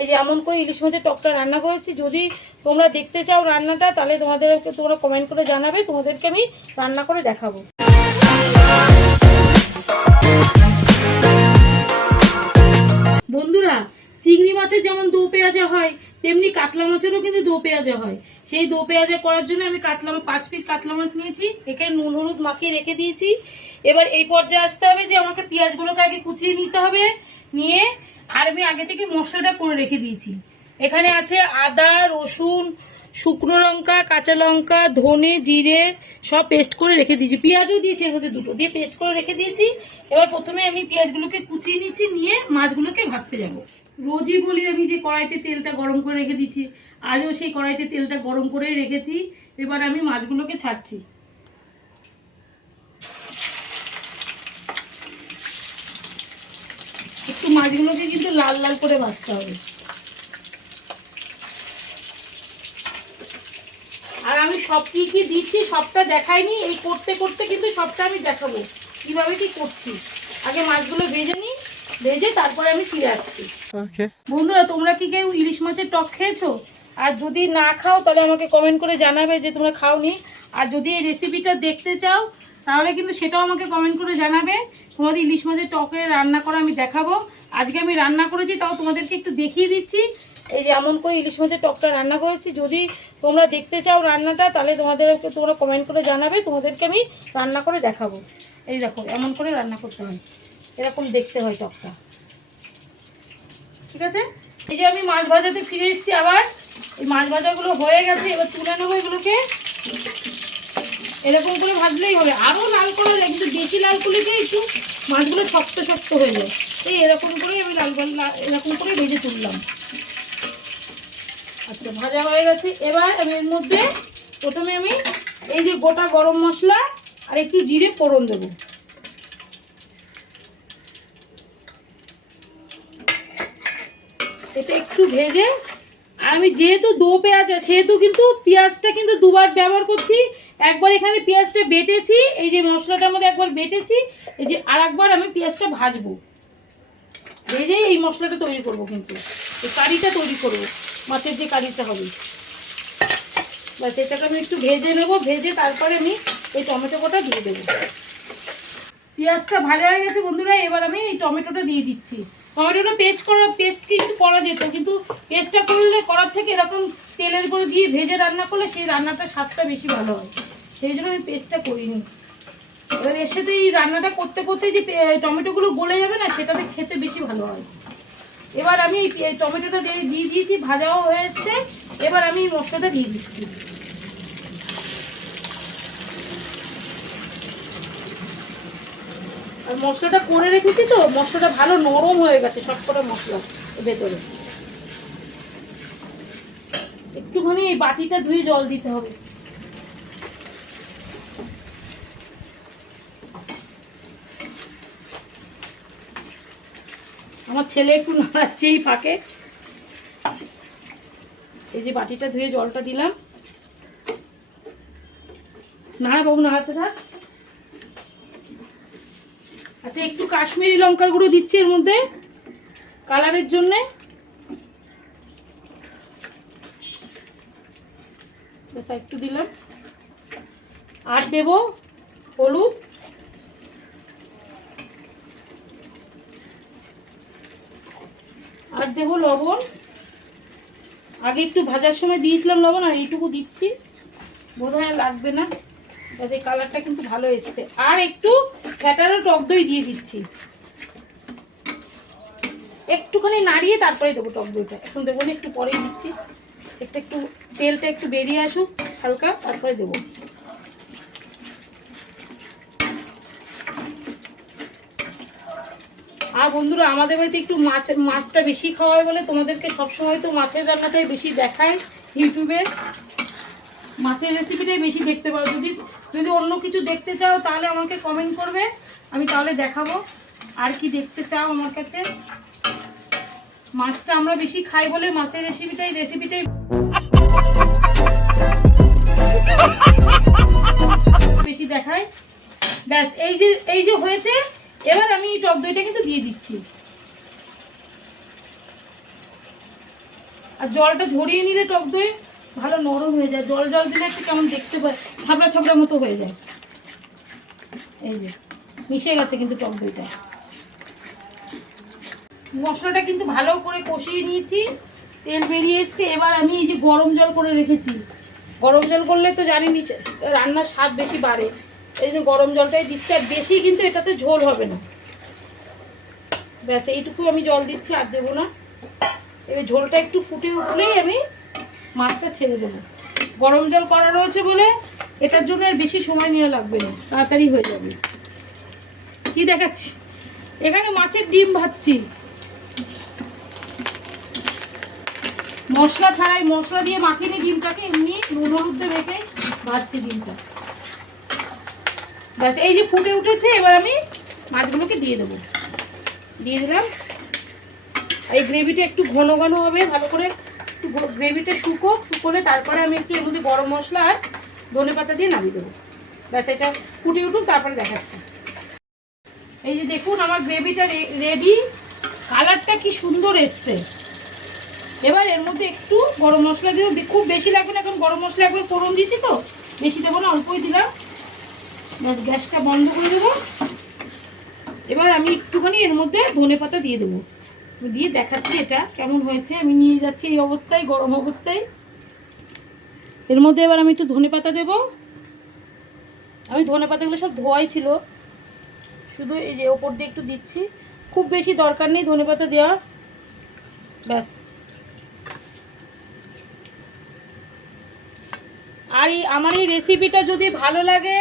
এই যে এমন করে ইলিশ মাছের টকটা রান্না করেছি। যদি তোমরা দেখতে চাও রান্নাটা তাহলে তোমরা কমেন্ট করে জানাবে, তোমাদেরকে আমি রান্না করে দেখাবো। বন্ধুরা, চিংড়ি মাছের যেমন দো পেঁয়াজা হয় তেমনি কাতলা মাছেরও কিন্তু দো পেঁয়াজা হয়। সেই দো পেঁয়াজা করার জন্য আমি 5 পিস কাতলা মাছ নিয়েছি, এখানে নুন হলুদ মাখিয়ে রেখে দিয়েছি। এবার এই পর্যায়ে আসতে হবে যে আমাকে পেঁয়াজগুলোকে আগে কুচিয়ে নিতে হবে, নিয়ে আর আমি আগে থেকে মশলাটা করে রেখে দিয়েছি। এখানে আছে আদা, রসুন, শুকনো লঙ্কা, কাঁচা লঙ্কা, ধনে, জিরে সব পেস্ট করে রেখে দিয়েছি। পেঁয়াজও দিয়েছি এর মধ্যে, দুটো দিয়ে পেস্ট করে রেখে দিয়েছি। এবার প্রথমে আমি পেঁয়াজগুলোকে কুচিয়ে নিচ্ছি, নিয়ে মাছগুলোকে ভাজতে যাব। রোজই বলি আমি যে কড়াইতে তেলটা গরম করে রেখে দিচ্ছি, আজও সেই কড়াইতে তেলটা গরম করেই রেখেছি। এবার আমি মাছগুলোকে ছাড়ছি। একটু মাছগুলোকে কিন্তু লাল লাল করে ভাজতে হবে। আর আমি সব কি কি দিচ্ছি সবটা দেখাইনি, এই করতে করতে কিন্তু সবটা আমি দেখাবো কিভাবে কি করছি। আগে মাছগুলো ভেজে নিই, ভেজে তারপরে আমি ফিরে আসছি। বন্ধুরা, তোমরা কি কেউ ইলিশ মাছের টক খেয়েছো? আর যদি না খাও তাহলে আমাকে কমেন্ট করে জানাবে যে তোমরা খাওনি। আর যদি এই রেসিপিটা দেখতে চাও তাহলে কিন্তু সেটাও আমাকে কমেন্ট করে জানাবে। তোমাদের ইলিশ মাছের টকের রান্না করা আমি দেখাবো। আজকে আমি রান্না করেছি, তাও তোমাদেরকে একটু দেখিয়ে দিচ্ছি। এই যে এমন করে ইলিশ মাছের টকটা রান্না করেছি। যদি তোমরা দেখতে চাও রান্নাটা তাহলে তোমরা কমেন্ট করে জানাবে, তোমাদেরকে আমি রান্না করে দেখাবো। এই দেখো এমন করে রান্না করতে হয়, এরকম দেখতে হয় টকটা। ঠিক আছে, এই যে আমি মাছ ভাজাতে ফিরে এসেছি আবার। এই মাছ ভাজাগুলো হয়ে গেছে, এবার তুলে নেবো এগুলোকে। এরকম করে ভাজলেই হবে, আরও লাল করা যায় কিন্তু বেশি লাল করলে কি একটু মাছগুলো শক্ত শক্ত হয়ে যায়। এই এরকম করে আমি এরকম করে ভেজে তুললাম। আচ্ছা, ভাজা হয়ে গেছে। এবার আমি এর মধ্যে প্রথমে আমি এই যে গোটা গরম মশলা আর একটু জিরে ফোড়ন দেবো। এটা একটু ভেজে, আর আমি যেহেতু দো পেঁয়াজ সেহেতু কিন্তু পেঁয়াজটা কিন্তু দুবার ব্যবহার করছি। একবার এখানে পেঁয়াজটা বেটেছি, এই যে মশলাটার মধ্যে একবার বেটেছি, এই যে আর একবার আমি পেঁয়াজটা ভাজবো, ভেজে এই মশলাটা তৈরি করব। কিন্তু এই কারিটা তৈরি করব, মাছের যে কারিটা হবে। ব্যাস, এটাকে আমি একটু ভেজে নেবো, ভেজে তারপরে আমি এই টমেটো কটা দিয়ে দেবো। পেঁয়াজটা ভাজা হয়ে গেছে বন্ধুরা, এবার আমি এই টমেটোটা দিয়ে দিচ্ছি। টমেটোটা পেস্ট কিন্তু করা যেত, কিন্তু পেস্টটা করার থেকে এরকম তেলের করে দিয়ে ভেজে রান্না করলে সেই রান্নাটার স্বাদটা বেশি ভালো হয়, সেই জন্য আমি পেস্টটা করিনি। এবার এর সাথে এই রান্নাটা করতে করতে যে টমেটোগুলো গলে যাবে না, সেটাতে খেতে বেশি ভালো হয়। এবার আমি এই টমেটোটা দিয়ে দিয়েছি, ভাজাও হয়ে এসছে। এবার আমি এই মশলাটা দিয়ে দিচ্ছি। আর মশলাটা করে রেখেছি তো, মশলাটা ভালো নরম হয়ে গেছে সবকটা মশলা ভেতরে। একটুখানি এই বাটিটা ধুয়ে জল দিতে হবে। আমার ছেলে একটু নাড়াচ্ছেই ফাঁকে। এই যে বাটিটা ধুয়ে জলটা দিলাম। নাড়া বাবু, নাড়াতে থাক। আচ্ছা, একটু কাশ্মীরি লঙ্কার গুঁড়ো দিচ্ছি এর মধ্যে কালারের জন্যে। একটু দিলাম। আর দেব হলুদ, আর দেব লবণ। আগে একটু ভাজার সময় দিয়েছিলাম লবণ, আর এইটুকু দিচ্ছি, বোধহয় আর লাগবে না। ব্যাস, এই কালারটা কিন্তু ভালো এসছে। আর একটু ফ্যাটারও টক দই দিয়ে দিচ্ছি। একটুখানি নাড়িয়ে তারপরে দেবো টক দইটা, এখন দেবো না, একটু পরেই দিচ্ছি। একটু তেলটা একটু বেরিয়ে আসুক হালকা, তারপরে দেবো। আর বন্ধুরা, আমাদের বাড়িতে একটু মাছটা বেশি খাওয়া হয় বলে তোমাদেরকে সবসময় তো মাছের রান্নাটাই বেশি দেখায় ইউটিউবে। মাছের রেসিপিটাই বেশি দেখতে পাও। যদি অন্য কিছু দেখতে চাও তাহলে আমাকে কমেন্ট করবে, আমি তাহলে দেখাবো। আর কি দেখতে চাও আমার কাছে? মাছটা আমরা বেশি খাই বলে মাছের রেসিপিটাই বেশি দেখায়। ব্যাস, এই যে হয়েছে। এবার আমি টক দইটা কিন্তু দিয়ে দিচ্ছি। আর জলটা ঝরিয়ে নিলে টক দই ভালো নরম হয়ে যায়, জল জল দিলে একটু কেমন দেখতে পায় ছাপড়া ছাপড়া মতো হয়ে যায়। এই যে মিশে গেছে কিন্তু টক দইটা। মশলাটা কিন্তু ভালো করে কষিয়ে নিয়েছি, তেল বেরিয়ে এসছে। এবার আমি এই যে গরম জল করে রেখেছি, গরম জল করলে তো জানি রান্নার স্বাদ বেশি বাড়ে, এই জন্য গরম জলটাই দিচ্ছি। আর বেশি কিন্তু এটাতে ঝোল হবে না, ব্যাস এইটুকু আমি জল দিচ্ছি, আর দেবো না। এবার ঝোলটা একটু ফুটে উঠলেই আমি মাছটা ছেড়ে দেবো। গরম জল করা রয়েছে বলে এটার জন্য আর বেশি সময় নেওয়া লাগবে না, তাড়াতাড়ি হয়ে যাবে। কি দেখাচ্ছি, এখানে মাছের ডিম ভাজছি, মশলা ছাড়াই, মশলা দিয়ে মাখিনি ডিমটাকে, এমনি নুন হলুদ দিয়ে মেখে ভাজছি ডিমটা। ব্যাস এই যে ফুটে উঠেছে, এবার আমি মাছগুলোকে দিয়ে দেবো। দিয়ে দিলাম। এই গ্রেভিটা একটু ঘন ঘন হবে, ভালো করে একটু গ্রেভিটা শুকোলে তারপরে আমি একটু এর মধ্যে গরম মশলা আর ধনে পাতা দিয়ে নামিয়ে দেবো। ব্যাস এটা ফুটে উঠুক, তারপরে দেখাচ্ছি। এই যে দেখুন আমার গ্রেভিটা রেডি, কালারটা কি সুন্দর এসছে। এবার এর মধ্যে একটু গরম মশলা দিয়ে, খুব বেশি লাগবে না, এখন গরম মশলা একবার ফোড়ন দিয়েছি তো, বেশি দেবো না, অল্পই দিলাম। গ্যাসটা বন্ধ করে দেবো। এবার আমি একটুখানি এর মধ্যে ধনে পাতা দিয়ে দেবো, দিয়ে দেখাচ্ছি এটা কেমন হয়েছে। আমি নিয়ে যাচ্ছি এই অবস্থায়, গরম অবস্থায়। এর মধ্যে এবার আমি একটু ধনে পাতা দেবো। আমি ধনে পাতাগুলো সব ধোয়াই ছিল, শুধু এই যে ওপর দিয়ে একটু দিচ্ছি, খুব বেশি দরকার নেই ধনে পাতা দেওয়ার। ব্যাস। আর আমার এই রেসিপিটা যদি ভালো লাগে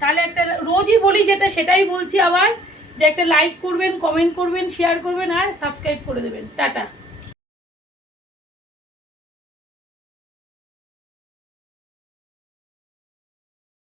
তাহলে একটা, রোজই বলি যেটা সেটাই বলছি আবার, যে একটা লাইক করবেন, কমেন্ট করবেন, শেয়ার করবেন আর সাবস্ক্রাইব করে দেবেন। টাটা।